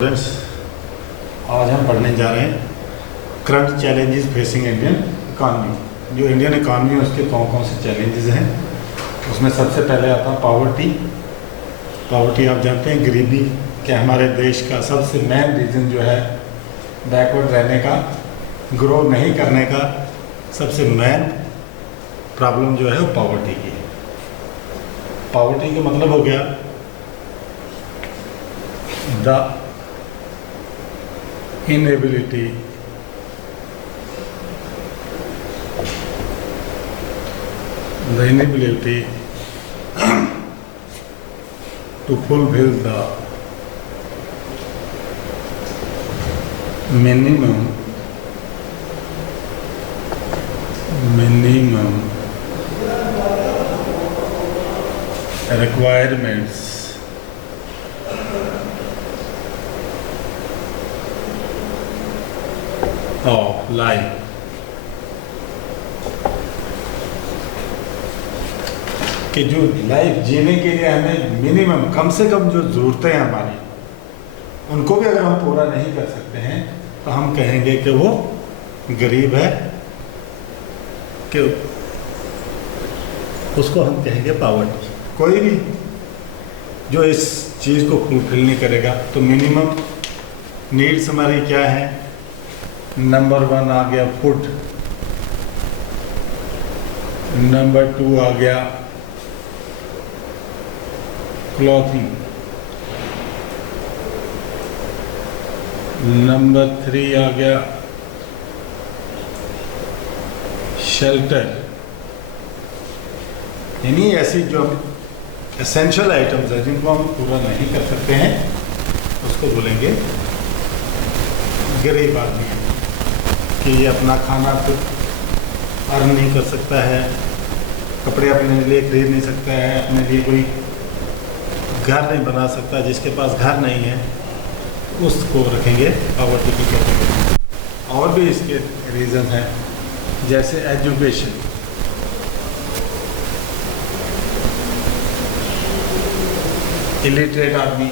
Friends, आज हम पढ़ने जा रहे हैं current challenges facing Indian economy. जो इंडियन इकॉनमी है उसके कौन कौन से चैलेंजेस हैं। उसमें सबसे पहले आता है पावर्टी। पावर्टी आप जानते हैं गरीबी कि हमारे देश का सबसे मेन रीज़न जो है बैकवर्ड रहने का, ग्रो नहीं करने का सबसे मेन प्रॉब्लम जो है वो पावर्टी की है। पावर्टी का मतलब हो गया the inability to fulfill the minimum requirements of life। कि जो लाइफ जीने के लिए हमें मिनिमम कम से कम जो ज़रूरतें हैं हमारी, उनको भी अगर हम पूरा नहीं कर सकते हैं तो हम कहेंगे कि वो गरीब है, कि उसको हम कहेंगे पावर्टी। कोई भी जो इस चीज़ को फुलफिल नहीं करेगा तो मिनिमम नीड्स हमारी क्या है। नंबर 1 आ गया फूड, नंबर 2 आ गया क्लॉथिंग, नंबर 3 आ गया शेल्टर। यानी ऐसी जो एसेंशियल आइटम्स है जिनको हम पूरा नहीं कर सकते हैं उसको बोलेंगे गरीब आदमी, कि ये अपना खाना खुद अर्न नहीं कर सकता है, कपड़े अपने लिए खरीद नहीं सकता है, अपने लिए कोई घर नहीं बना सकता, जिसके पास घर नहीं है उसको रखेंगे पावर्टी की कैटेगरी। और भी इसके रीज़न हैं जैसे एजुकेशन, इलिटरेट आदमी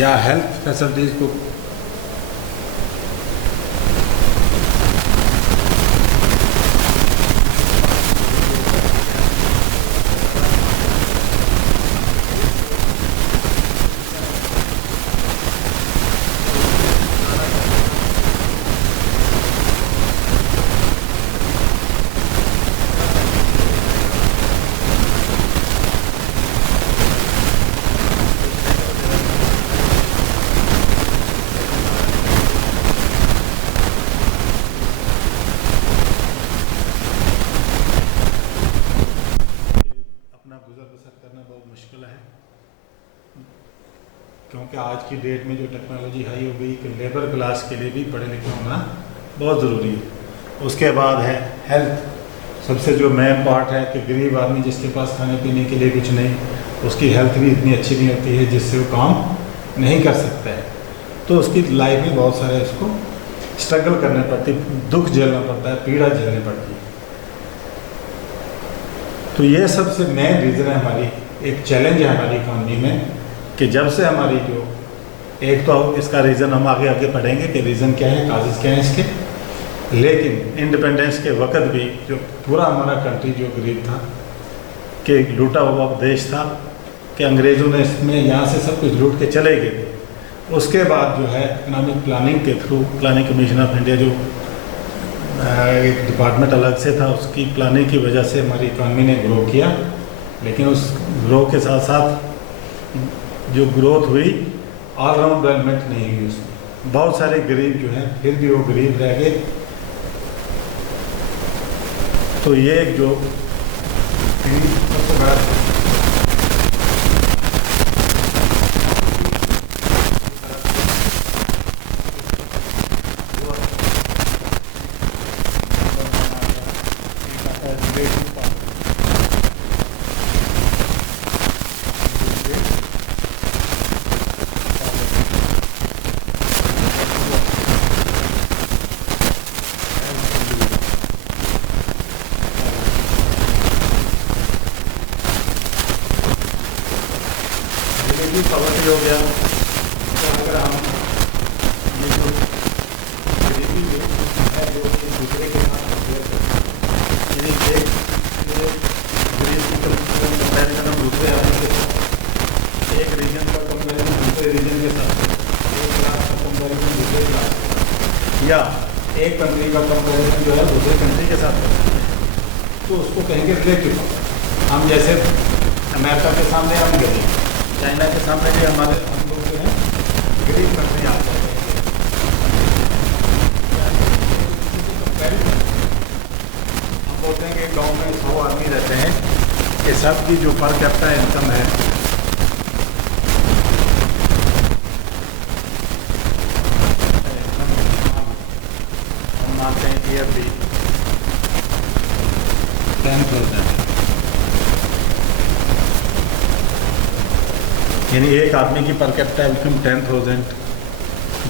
या हेल्थ फैसिलिटीज़ को करना बहुत मुश्किल है, क्योंकि आज की डेट में जो टेक्नोलॉजी हाई हो गई कि लेबर क्लास के लिए भी पढ़े लिखे होना बहुत ज़रूरी है। उसके बाद है हेल्थ, सबसे जो मेन पार्ट है कि गरीब आदमी जिसके पास खाने पीने के लिए कुछ नहीं, उसकी हेल्थ भी इतनी अच्छी नहीं होती है जिससे वो काम नहीं कर सकता है, तो उसकी लाइफ में बहुत सारे उसको स्ट्रगल करने पड़ती, दुख झेलना पड़ता है, पीड़ा झेलनी पड़ती है। तो ये सबसे मेन रीज़न है, हमारी एक चैलेंज है हमारी इकॉनमी में कि जब से हमारी जो एक तो इसका रीज़न हम आगे आगे पढ़ेंगे कि रीज़न क्या है, काजेज़ क्या हैं इसके, लेकिन इंडिपेंडेंस के वक्त भी जो पूरा हमारा कंट्री जो गरीब था, कि लूटा हुआ देश था, कि अंग्रेज़ों ने इसमें यहाँ से सब कुछ लूट के चले गए थे। उसके बाद जो है इकनॉमिक प्लानिंग के through, planning commission of India जो एक डिपार्टमेंट अलग से था, उसकी प्लानिंग की वजह से हमारी इकॉनमी ने ग्रो किया, लेकिन उस ग्रो के साथ साथ जो ग्रोथ हुई ऑलराउंड डेवलपमेंट नहीं हुई, उसमें बहुत सारे गरीब जो हैं फिर भी वो गरीब रह गए। तो ये एक जो सबसे बड़ा भी पावर्टी हो गया, ये जो गरीबी जो है जो एक दूसरे के साथ कंपेयर करते हैं, यानी एक गरीब की कंपेरिजन हम दूसरे आदमी के साथ, एक रीजन का कंपेरिजन दूसरे रीजन के साथ, एक क्लास का कंपेरिजन दूसरे क्लास के साथ, या एक कंट्री का कंपेरिजन जो है दूसरे कंट्री के साथ करते हैं, तो उसको कहेंगे रिलेटिव। हम जैसे अमेरिका के सामने हम गरीब, चाइना के सामने भी हमारे हम लोग जो है गरीब कंट्री आ जाते हैं। हम बोलते हैं कि गांव में 100 आदमी रहते हैं कि सबकी जो पर कैपिटा इनकम है हम मानते हैं ईयरली 10,000, यानी एक आदमी की पर कैपिटा इनकम 10,000,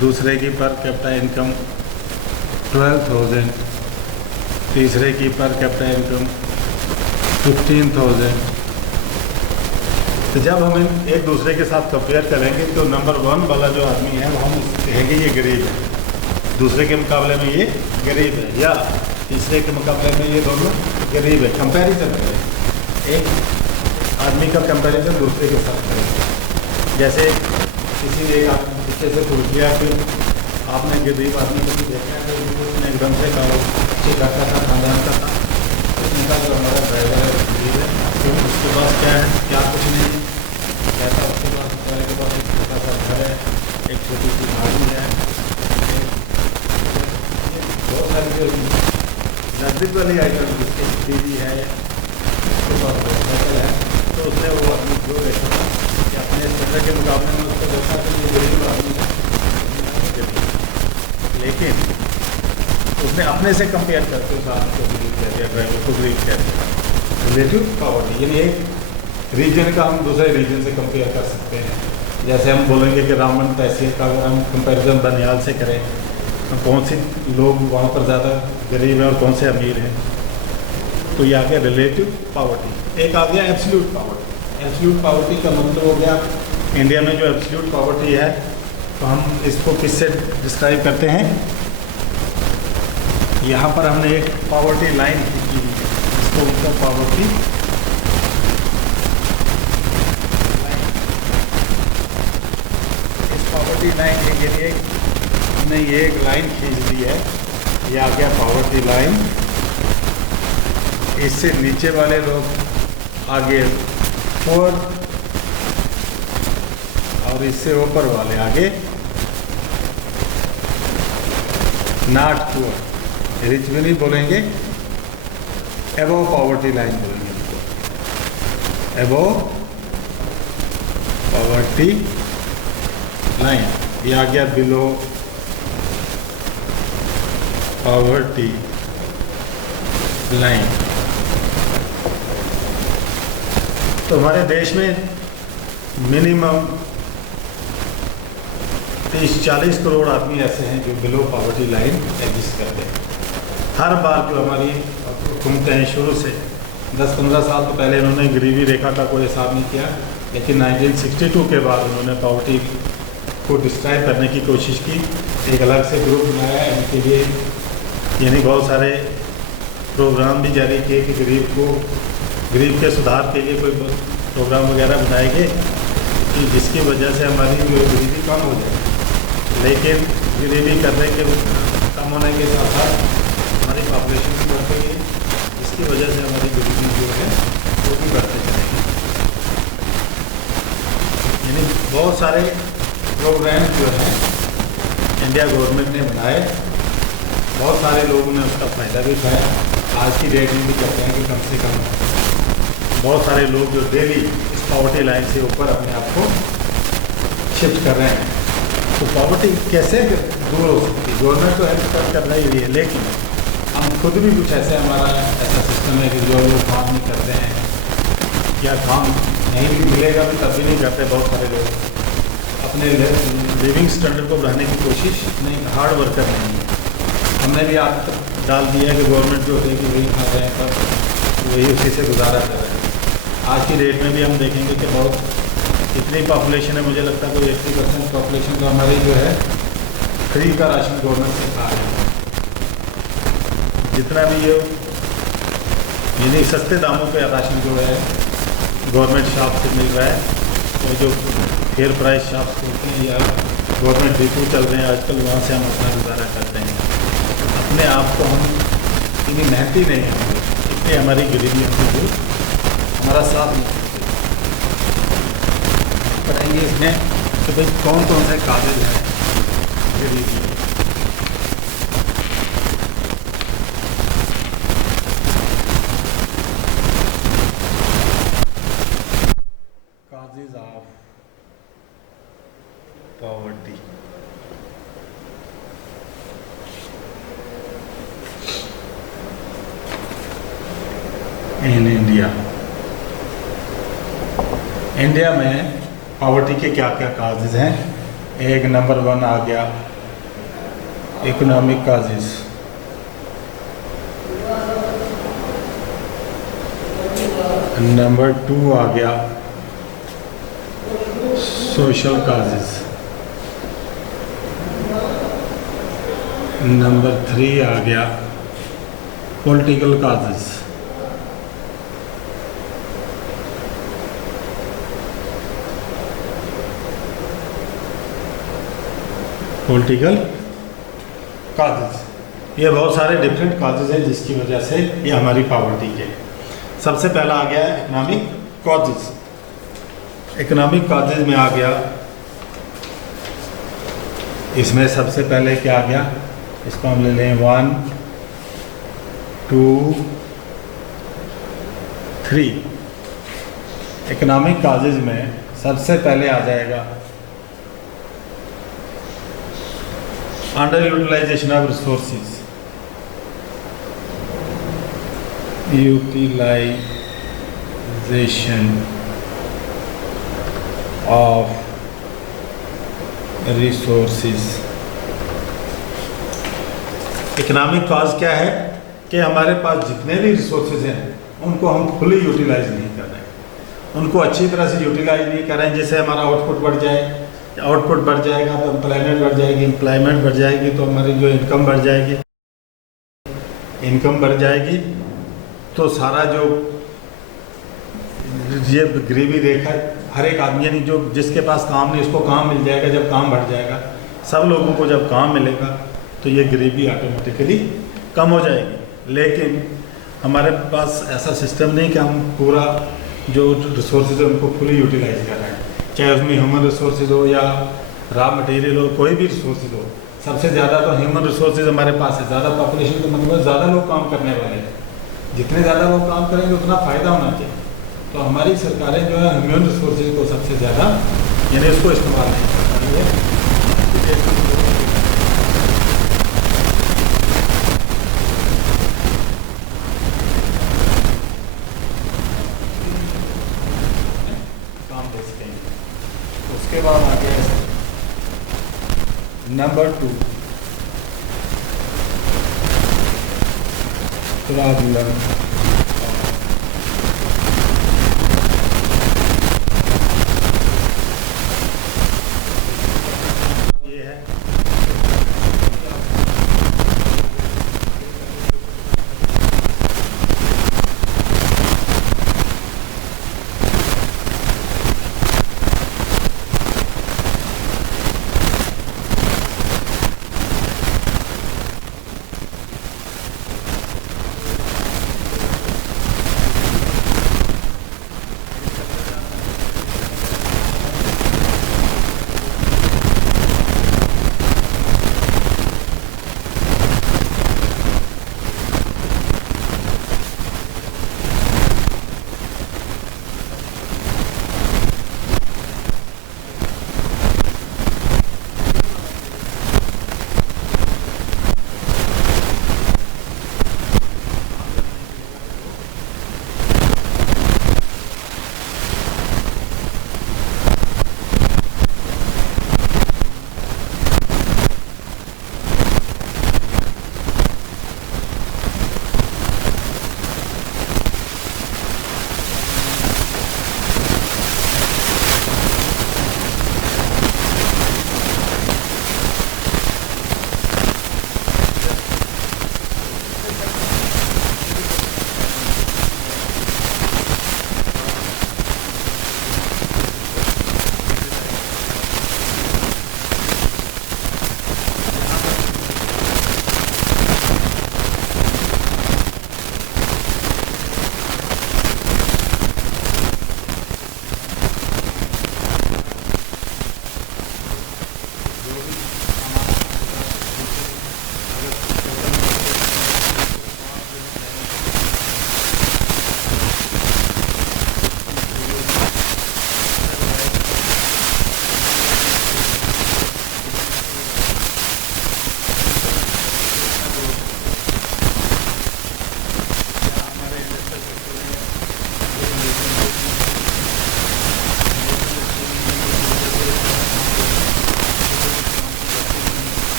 दूसरे की पर कैपिटा इनकम 12,000, तीसरे की पर कैपिटा इनकम 15,000। तो जब हम एक दूसरे के साथ कंपेयर करेंगे तो नंबर 1 वाला जो आदमी है वो हम कहेंगे ये गरीब है, दूसरे के मुकाबले में ये गरीब है, या तीसरे के मुकाबले में ये दोनों गरीब है। कंपैरिजन करें, एक आदमी का कंपैरिजन दूसरे के साथ करें। जैसे किसी ने एक बच्चे से पूछ लिया कि आपने गरीब आदमी को भी देखा है, तो उसने एकदम से कहा अच्छे करता था, खानदान का था, उसने कहा जो हमारा ड्राइवर है गरीब है, तो उसके पास क्या है, क्या कुछ नहीं है, कहता उसके पास बेचारे के पास एक छोटा सा घर है, एक छोटी सी गाड़ी है, बहुत सारी जो नजदीक वाली आइटम जिसके टीवी है, उसके पास मोटरसाइकिल है, तो उसने वो आदमी जो देखा था कि अपने स्टैंडर्ड के मुकाबले में उसको देखा कि ये गरीब आदमी है, लेकिन उसने अपने से कंपेयर करके उस आदमी को गरीब कह दिया, ड्राइवर को गरीब कह दिया। रिलेटिव पॉवर्टी, यानी एक रीजन का हम दूसरे रीजन से कंपेयर कर सकते हैं। जैसे हम बोलेंगे कि रामन तहसील का अगर हम कंपेरिजन बनियाल से करें तो कौन से लोग वहाँ पर ज़्यादा गरीब हैं और कौन से अमीर हैं, तो ये आ गया रिलेटिव पॉवर्टी। एक आ गया एब्सोल्यूट पॉवर्टी। एब्सोल्यूट पॉवर्टी का मतलब हो गया इंडिया में जो एब्सोल्यूट पॉवर्टी है, तो हम इसको किससे डिस्क्राइब करते हैं, यहाँ पर हमने एक पॉवर्टी लाइन खींची है, इसको उनका पॉवर्टी पॉवर्टी लाइन के लिए हमने ये एक लाइन खींच दी है, ये आ गया पॉवर्टी लाइन। इससे नीचे वाले लोग आगे पुअर और इससे ऊपर वाले आगे नॉट पुअर। रिच भी नहीं बोलेंगे, एबोव पॉवर्टी लाइन बोलेंगे, एबोव पॉवर्टी लाइन। ये आ गया बिलो पॉवर्टी लाइन। तो हमारे देश में मिनिमम 30-40 करोड़ आदमी ऐसे हैं जो बिलो पॉवर्टी लाइन एग्जिस्ट करते हैं। हर बार जो हमारी हुकूमतें हैं शुरू से 10-15 साल तो पहले इन्होंने गरीबी रेखा का कोई हिसाब नहीं किया, लेकिन 1962 के बाद उन्होंने पॉवर्टी को डिस्क्राइब करने की कोशिश की, एक अलग से ग्रुप बनाया इनके लिए, यानी बहुत सारे प्रोग्राम भी जारी किए कि गरीब के सुधार के लिए कोई प्रोग्राम वगैरह बनाएंगे कि जिसकी वजह से हमारी जो गरीबी कम हो जाए। लेकिन गरीबी करने के कम होने के साथ साथ हमारी पॉपुलेशन भी बढ़ गई है, जिसकी वजह से हमारी गरीबी जो है वो भी बढ़ते चलेगी। यानी बहुत सारे प्रोग्राम जो हैं इंडिया गवर्नमेंट ने बनाए, बहुत सारे लोगों ने उसका फ़ायदा भी उठाया। आज की डेट में भी कहते हैं कि कम से कम बहुत सारे लोग जो डेली इस पॉवर्टी लाइन से ऊपर अपने आप को शिफ्ट कर रहे हैं। तो पॉवर्टी कैसे दूर हो सकती है, गवर्नमेंट तो हेल्प कर रही है, लेकिन हम खुद भी कुछ ऐसे हमारा ऐसा सिस्टम है कि जो लोग काम नहीं करते हैं या काम नहीं भी मिलेगा भी तब भी नहीं करते, बहुत सारे लोग अपने लिविंग स्टैंडर्ड को बढ़ाने की कोशिश नहीं, हार्ड वर्कर नहीं है। हमने भी आदत डाल दी है कि गवर्नमेंट जो है कि वही खा रहे हैं, पर वही उसी से गुजारा कर रहे हैं। आज की डेट में भी हम देखेंगे कि बहुत इतनी पॉपुलेशन है, मुझे लगता है कोई 80% पॉपुलेशन तो हमारी जो है फ्री का राशन गवर्नमेंट से खा रहे हैं। जितना भी ये यानी सस्ते दामों पे राशन जो है गवर्नमेंट शॉप से मिल रहा है, तो जो फेयर प्राइस शॉप्स होते हैं या गवर्नमेंट डिपो चल रहे हैं आजकल, वहाँ से हम अपना गुजारा करते हैं। अपने आप को हम इतनी मेहनती नहीं हैं, इतनी हमारी गरीबी हमसे जो हमारा साथ नहीं पढ़ाएंगे इसमें कि भाई कौन कौन से काबिल हैं गरीबी। Causes of poverty. In India. India में पॉवर्टी के क्या क्या काजेज हैं? एक नंबर 1 आ गया इकोनॉमिक काजेज। नंबर 2 आ गया सोशल काजेज। नंबर 3 आ गया पॉलिटिकल काजेज। पॉलिटिकल काजेज, ये बहुत सारे डिफरेंट काजेज हैं जिसकी वजह से ये हमारी पॉवर्टी के। सबसे पहला आ गया इकोनॉमिक कॉजेज। इकोनॉमिक कॉजेज में आ गया, इसमें सबसे पहले क्या आ गया, इसको हम ले लें 1 2 3। इकोनॉमिक कॉजेज में सबसे पहले आ जाएगा under utilisation of resources. Utilisation of resources. Economic cause क्या है कि हमारे पास जितने भी रिसोर्सेज हैं उनको हम फुली यूटिलाइज नहीं कर रहे हैं, उनको अच्छी तरह से यूटिलाइज नहीं कर रहे हैं। जैसे हमारा आउटपुट बढ़ जाए, आउटपुट बढ़ जाएगा तो एम्प्लॉयमेंट बढ़ जाएगी, एम्प्लॉयमेंट बढ़ जाएगी तो हमारी जो इनकम बढ़ जाएगी, इनकम बढ़ जाएगी तो सारा जो ये गरीबी रेखा हर एक आदमी यानी जो जिसके पास काम नहीं उसको काम मिल जाएगा। जब काम बढ़ जाएगा, सब लोगों को जब काम मिलेगा तो ये गरीबी ऑटोमेटिकली कम हो जाएगी। लेकिन हमारे पास ऐसा सिस्टम नहीं कि हम पूरा जो रिसोर्सेज है उनको फुली यूटिलाइज कर रहे हैं, चाहे उसमें ह्यूमन रिसोर्सेज हो या रॉ मटेरियल हो, कोई भी रिसोर्सेज हो। सबसे ज़्यादा तो ह्यूमन रिसोर्सेज हमारे पास है, ज़्यादा पॉपुलेशन का मतलब ज़्यादा लोग काम करने वाले हैं। जितने ज़्यादा लोग काम करेंगे उतना फ़ायदा होना चाहिए। तो हमारी सरकारें जो है ह्यूमन रिसोर्सेज को सबसे ज़्यादा यानी उसको इस्तेमाल नहीं कर रही है। काम दे सकेंगे। उसके बाद आ गया नंबर 2 प्रॉब्लम।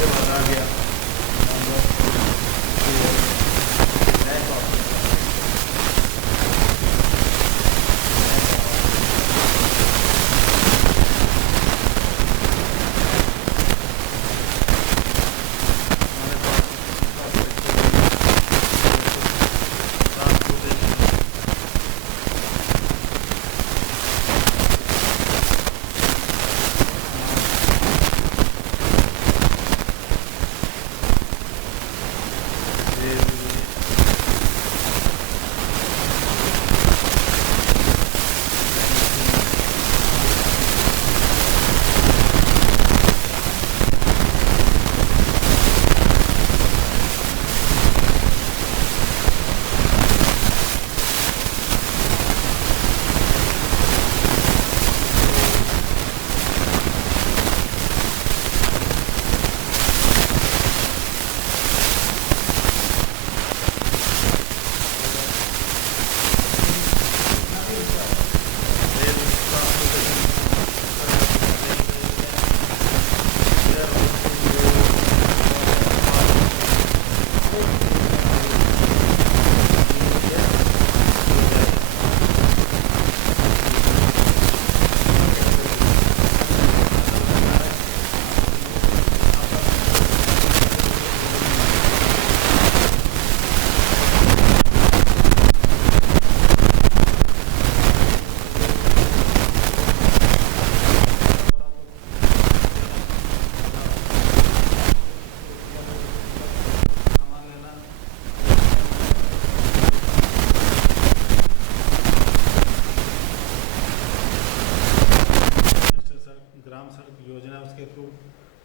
उसके बाद आ गया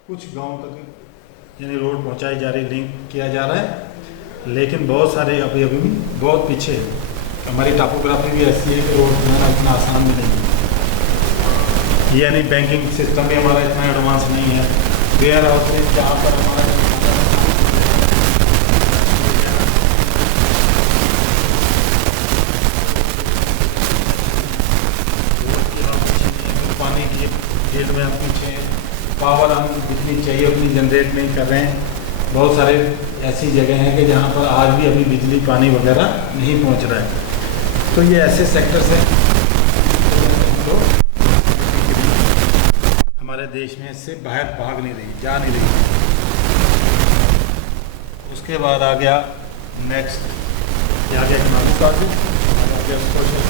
कुछ गांव तक यानी रोड पहुंचाई जा रही, लिंक किया जा रहा है, लेकिन बहुत सारे अभी अभी भी बहुत पीछे है। हमारी टापोग्राफी भी ऐसी है कि रोड बनाना उतना आसान भी नहीं है। यानी बैंकिंग सिस्टम भी हमारा इतना एडवांस नहीं है। वेयर हाउस में जहाँ पर हमारा पानी की गेट में हम पीछे पावर हम जितनी चाहिए उतनी जनरेट नहीं कर रहे हैं। बहुत सारे ऐसी जगह हैं कि जहाँ पर आज भी अभी बिजली पानी वगैरह नहीं पहुँच रहा है। तो ये ऐसे सेक्टर्स हैं तो हमारे देश में इससे बाहर भाग नहीं रही, जा नहीं रही। उसके बाद आ गया नेक्स्ट, ये आ गया इकोनॉमिक पार्टी, आ गया सोशल।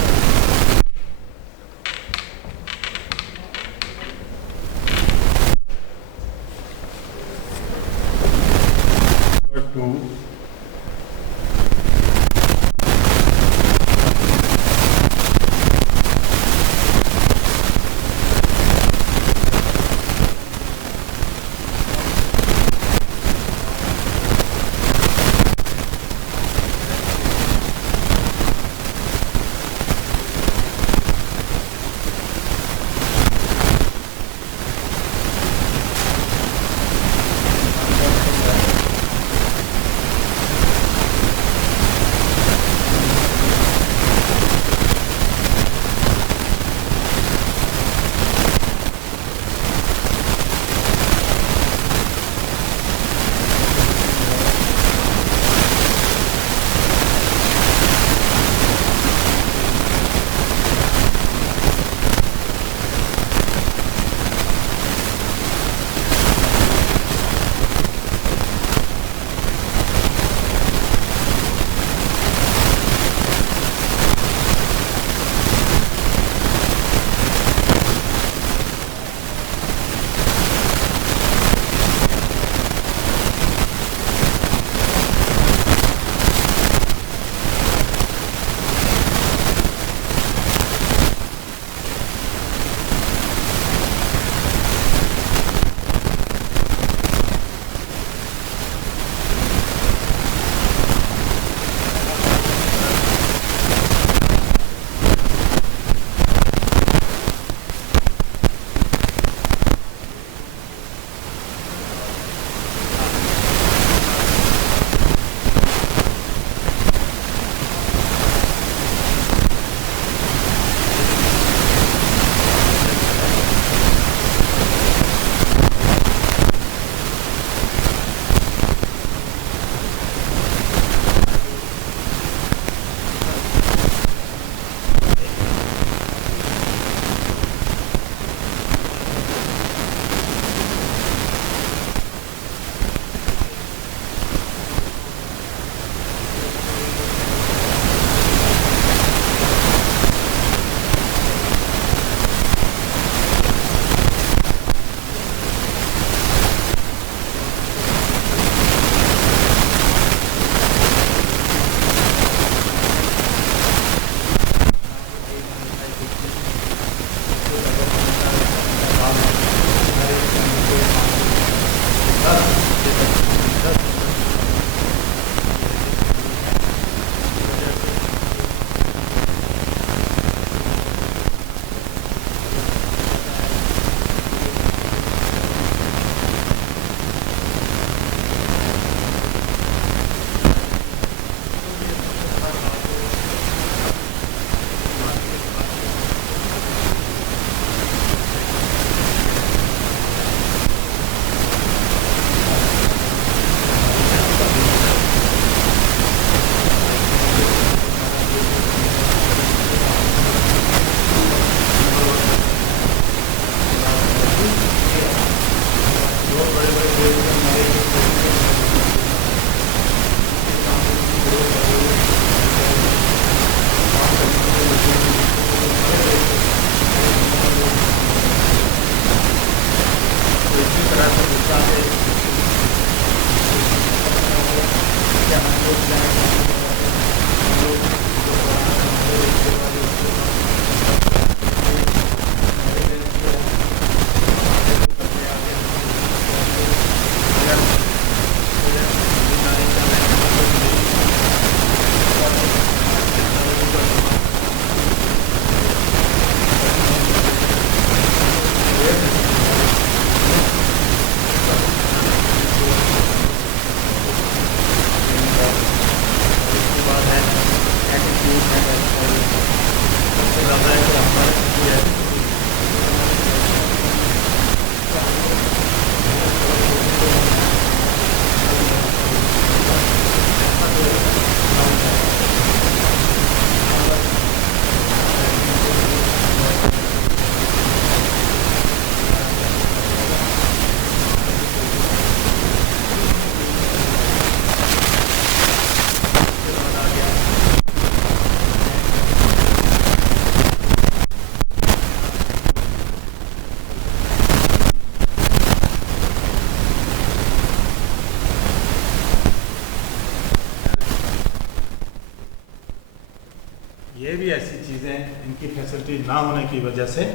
ये भी ऐसी चीज़ें, इनकी फैसिलिटी ना होने की वजह से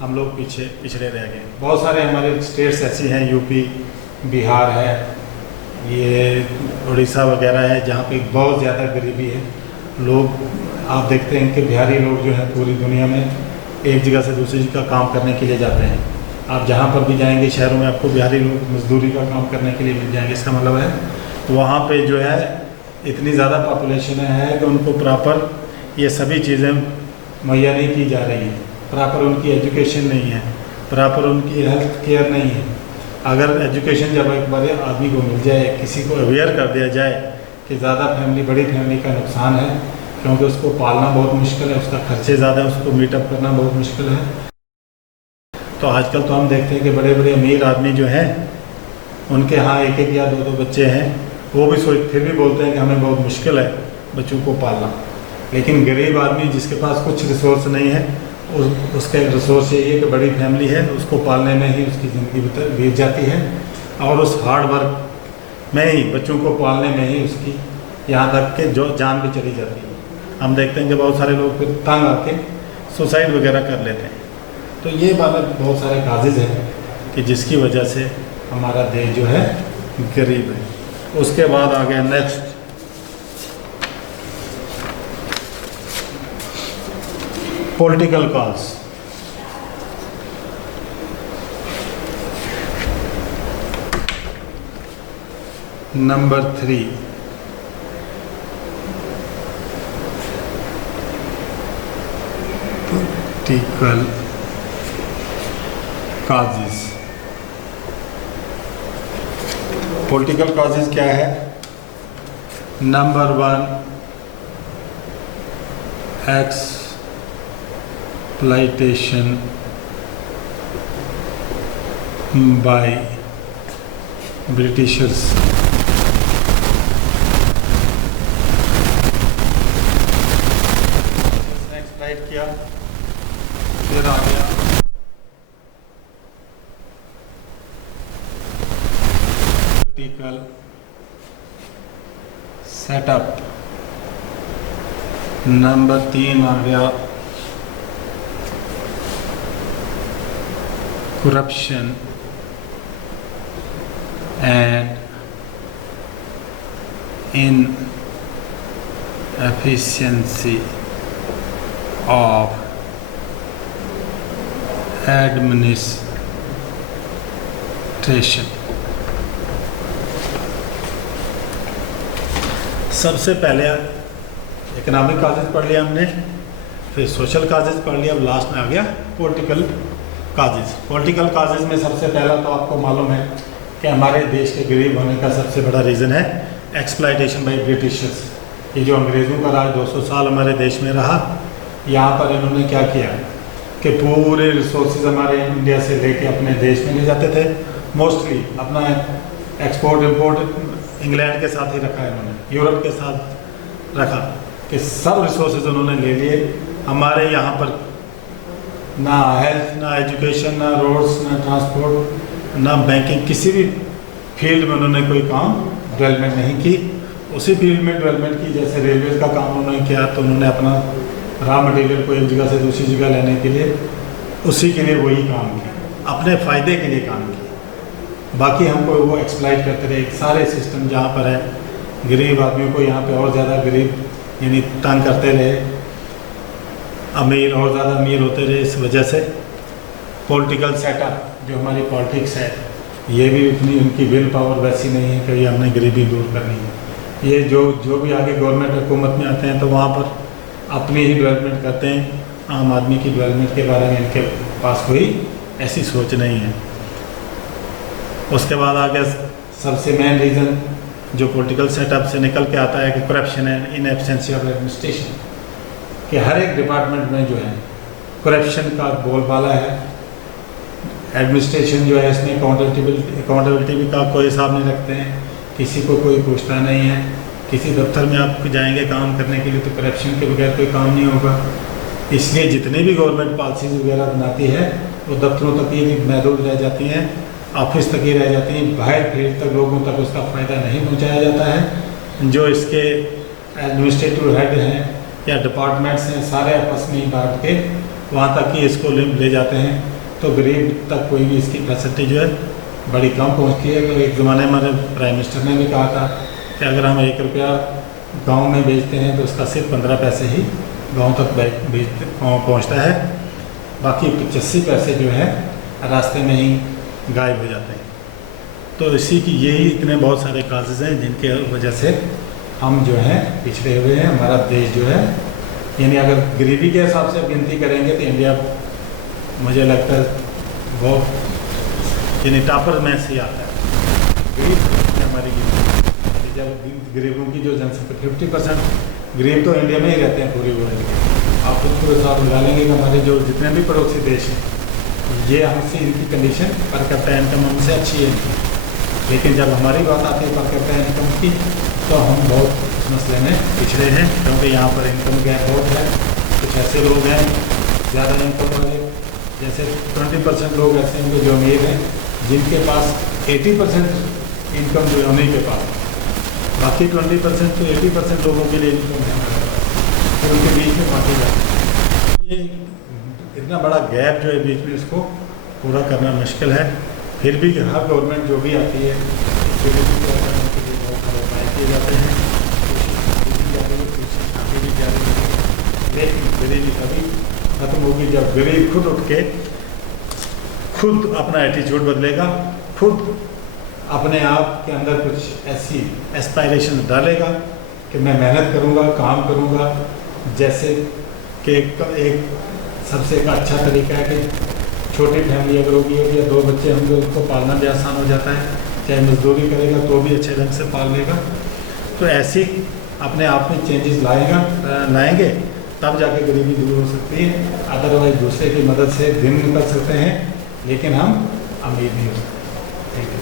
हम लोग पिछड़े रह गए। बहुत सारे हमारे स्टेट्स ऐसी हैं, यूपी, बिहार है, ये उड़ीसा वगैरह है, जहाँ पे बहुत ज़्यादा गरीबी है। लोग आप देखते हैं कि बिहारी लोग जो हैं पूरी दुनिया में एक जगह से दूसरी जगह काम करने के लिए जाते हैं। आप जहाँ पर भी जाएंगे शहरों में, आपको बिहारी लोग मजदूरी का काम करने के लिए मिल जाएंगे। इसका मतलब है वहाँ पे जो है इतनी ज़्यादा पॉपुलेशन है कि उनको प्रॉपर ये सभी चीज़ें मुहैया नहीं की जा रही हैं। प्रॉपर उनकी एजुकेशन नहीं है, प्रॉपर उनकी हेल्थ केयर नहीं है। अगर एजुकेशन जब एक बार आदमी को मिल जाए, किसी को अवेयर कर दिया जाए कि ज़्यादा फैमिली, बड़ी फैमिली का नुकसान है, क्योंकि उसको पालना बहुत मुश्किल है, उसका खर्चे ज़्यादा है, उसको मीटअप करना बहुत मुश्किल है। तो आजकल तो हम देखते हैं कि बड़े बड़े अमीर आदमी जो हैं उनके यहाँ एक एक या दो दो बच्चे हैं, वो भी फिर भी बोलते हैं कि हमें बहुत मुश्किल है बच्चों को पालना। लेकिन गरीब आदमी जिसके पास कुछ रिसोर्स नहीं है, उसका एक रिसोर्स यही है कि बड़ी फैमिली है, उसको पालने में ही उसकी ज़िंदगी बीत जाती है, और उस हार्ड वर्क में ही, बच्चों को पालने में ही उसकी यहाँ तक के जो जान भी चली जाती है। हम देखते हैं कि बहुत सारे लोग फिर तंग आके सुसाइड वगैरह कर लेते हैं। तो ये वाला बहुत सारे काजेज़ हैं कि जिसकी वजह से हमारा देश जो है गरीब है। उसके बाद आ गया next, political cause. Number 3, political causes. Political causes क्या है? Number 1, exploitation by Britishers. Exploit किया, फिर आ गया पॉलिटिकल सेटअप। नंबर 3 आ गया corruption and inefficiency of administration। सबसे पहले इकोनॉमिक काजेज पढ़ लिया हमने, फिर सोशल काजेज पढ़ लिया, अब लास्ट में आ गया पॉलिटिकल काजेज। पॉलिटिकल काजेज में सबसे पहला तो आपको मालूम है कि हमारे देश के गरीब होने का सबसे बड़ा रीज़न है एक्सप्लॉयटेशन बाय ब्रिटिशर्स। ये जो अंग्रेज़ों का राज 200 साल हमारे देश में रहा, यहाँ पर इन्होंने क्या किया कि पूरे रिसोर्सेज हमारे इंडिया से लेके अपने देश में ले जाते थे। मोस्टली अपना एक्सपोर्ट इंपोर्ट इंग्लैंड के साथ ही रखा है इन्होंने, यूरोप के साथ रखा कि सब रिसोर्सेज उन्होंने ले लिए। हमारे यहाँ पर ना हेल्थ, ना एजुकेशन, ना रोड्स, ना ट्रांसपोर्ट, ना बैंकिंग, किसी भी फील्ड में उन्होंने कोई काम डेवलपमेंट नहीं की। उसी फील्ड में डेवलपमेंट की, जैसे रेलवे का काम उन्होंने किया, तो उन्होंने अपना रॉ मटेरियल को एक जगह से दूसरी जगह लेने के लिए उसी के लिए वही काम किया, अपने फ़ायदे के लिए काम किया। बाकी हमको वो एक्सप्लॉइट करते रहे। सारे सिस्टम जहाँ पर है, गरीब आदमियों को यहाँ पे और ज़्यादा गरीब यानी तंग करते रहे, अमीर और ज़्यादा अमीर होते रहे। इस वजह से पॉलिटिकल सेटअप जो हमारी पॉलिटिक्स है, ये भी उतनी उनकी विल पावर वैसी नहीं है कि हमने गरीबी दूर करनी है। ये जो भी आगे गवर्नमेंट हुकूमत में आते हैं तो वहाँ पर अपनी ही डेवलपमेंट करते हैं, आम आदमी की डेवलपमेंट के बारे में इनके पास कोई ऐसी सोच नहीं है। उसके बाद आगे सबसे मेन रीज़न जो पॉलिटिकल सेटअप से निकल के आता है कि corruption and inefficiency of administration, कि हर एक डिपार्टमेंट में जो है करप्शन का बोलबाला है। एडमिनिस्ट्रेशन जो है इसमें अकाउंटेबिलिटी का कोई हिसाब नहीं रखते हैं, किसी को कोई पूछता नहीं है। किसी दफ्तर में आप जाएंगे काम करने के लिए तो करप्शन के बगैर कोई काम नहीं होगा। इसलिए जितनी भी गवर्नमेंट पॉलिसीज वगैरह बनाती है वो दफ्तरों तक ही महदूद रह जाती हैं, ऑफिस तक ही रह जाती हैं, बाहर फील्ड तक लोगों तक उसका फ़ायदा नहीं पहुंचाया जाता है। जो इसके एडमिनिस्ट्रेटिव हेड हैं या डिपार्टमेंट्स हैं, सारे आपस में ही बांट के वहाँ तक ही इसको ले जाते हैं। तो गरीब तक कोई भी इसकी फैसिलिटी जो है बड़ी कम पहुँचती है। तो एक ज़माने में हमारे प्राइम मिनिस्टर ने भी कहा था कि अगर हम 1 रुपया गांव में बेचते हैं तो उसका सिर्फ 15 पैसे ही गांव तक पहुंचता है, बाकी 85 पैसे जो है रास्ते में ही गायब हो जाते हैं। तो इसी की यही इतने बहुत सारे काजेज़ हैं जिनके वजह से हम जो है पिछड़े हुए हैं। हमारा देश जो है, यानी अगर गरीबी के हिसाब से गिनती करेंगे तो इंडिया मुझे लगता है बहुत यानी टॉपर में से आता है। गरीब हमारी गिनती, जब गरीबों की जो जनसंख्या 50% गरीब तो इंडिया में ही रहते हैं पूरे वर्ल्ड के। आप खुद को हिसाब लगा लेंगे कि हमारे जो जितने भी पड़ोसी देश हैं ये हमसे इनकी कंडीशन पर कैपिटा इनकम हमसे अच्छी है, लेकिन जब हमारी बात आती है पर कैपिटा इनकम की तो हम बहुत इस मसले में पिछड़े हैं, क्योंकि यहाँ पर इनकम गैप बहुत है। कुछ ऐसे लोग हैं ज़्यादा इनकम वाले, जैसे 20% लोग ऐसे होंगे जो अमीर हैं जिनके पास 80% इनकम जो है उन्हीं के पास, बाकी 20% तो 80% लोगों के लिए इनकम है हमारे पास, तो उनके बीच में बांटी जाती है। ये इतना बड़ा गैप जो है बीच में, इसको पूरा करना मुश्किल है। फिर भी हर गवर्नमेंट जो भी आती है गरीबी को करने के लिए बहुत सारे उपाय किए जाते हैं, कोशिश काफ़ी भी जा रही है, लेकिन गरीबी कभी खत्म होगी जब गरीब खुद उठ के खुद अपना एटीट्यूड बदलेगा, खुद अपने आप के अंदर कुछ ऐसी एस्पायरेशन डालेगा कि मैं मेहनत करूँगा, काम करूँगा। जैसे कि एक सबसे एक अच्छा तरीका है कि छोटी फैमिली अगर होगी या 2 बच्चे होंगे उनको पालना भी आसान हो जाता है, चाहे मजदूरी करेगा तो भी अच्छे ढंग से पाल लेगा। तो ऐसी अपने आप में चेंजेस लाएंगे तब जाके गरीबी दूर हो सकती है। अदरवाइज दूसरे की मदद से दिन निकल सकते हैं लेकिन हम अमीर नहीं हो सकते। Thank you.